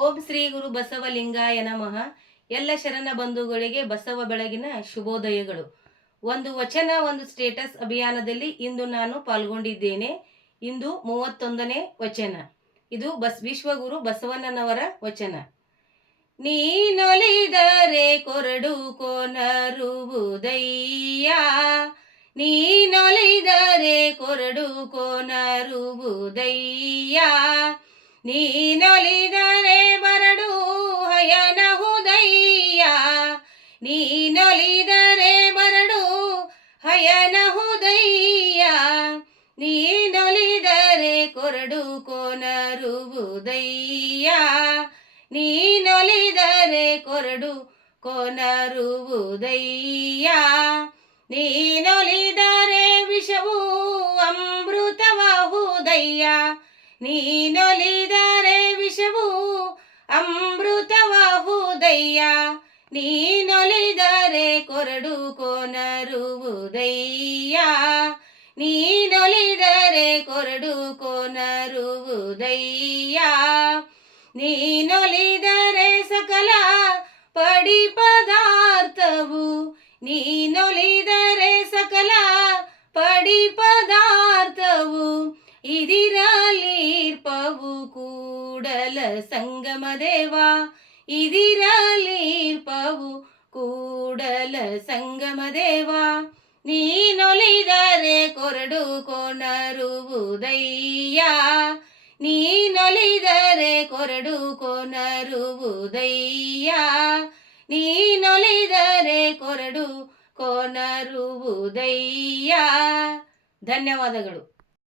ಓಂ ಶ್ರೀ ಗುರು ಬಸವಲಿಂಗಾಯ ನಮಃ. ಎಲ್ಲ ಶರಣ ಬಂಧುಗಳಿಗೆ ಬಸವ ಬೆಳಗಿನ ಶುಭೋದಯಗಳು. ಒಂದು ವಚನ ಒಂದು ಸ್ಟೇಟಸ್ ಅಭಿಯಾನದಲ್ಲಿ ಇಂದು ನಾನು ಪಾಲ್ಗೊಂಡಿದ್ದೇನೆ. ಇಂದು 31ನೇ ವಚನ. ಇದು ವಿಶ್ವಗುರು ಬಸವಣ್ಣನವರ ವಚನ. ನೀನೊಲಿದರೆ ಕೊರಡು ಕೊನರುವುದಯ್ಯ, ನೀನೊಲಿದರೆ ಕೊರಡು ಕೊನರುವುದಯ್ಯ, ನೀನೊಲಿದರೆ ಬರಡು ಹಯನಹುದಯ್ಯ, ನೀನೊಲಿದರೆ ಬರಡು ಹಯನಹುದಯ್ಯ, ನೀನೊಲಿದರೆ ಕೊರಡು ಕೊನರುವುದಯ್ಯ, ನೀನೊಲಿದರೆ ಕೊರಡು ಕೊನರುವುದಯ್ಯ, ನೀನೊಲಿದರೆ ವಿಷವು ಅಮೃತವಾಹುದಯ್ಯ, ನೀನೊಲಿದರೆ ವಿಷವು ಅಮೃತವಾಹುದಯ್ಯ, ನೀನೊಲಿದರೆ ಕೊರಡು ಕೊನರುವುದಯ್ಯ, ನೀನೊಲಿದರೆ ಕೊರಡು ಕೊನರುವುದಯ್ಯ, ನೀನೊಲಿದರೆ ಸಕಲ ಪಡಿ ಪದಾರ್ಥವು, ನೀನೊಲಿದರೆ ಸಕಲ ಪಡಿ ಪದಾರ್ಥವು, ಇದಿರಲಿರ್ಪವು ಕೂಡಲ ಸಂಗಮ ದೇವ, ಇದಿರಲಿರ್ಪವು ಕೂಡಲ ಸಂಗಮ ದೇವ, ನೀನೊಲಿದರೆ ಕೊರಡು ಕೊನರುವುದಯ್ಯ, ನೀನೊಲಿದರೆ ಕೊರಡು ಕೊನರುವುದಯ್ಯ, ನೀನೊಲಿದರೆ ಕೊರಡು ಕೊನರುವುದಯ್ಯ. ಧನ್ಯವಾದಗಳು.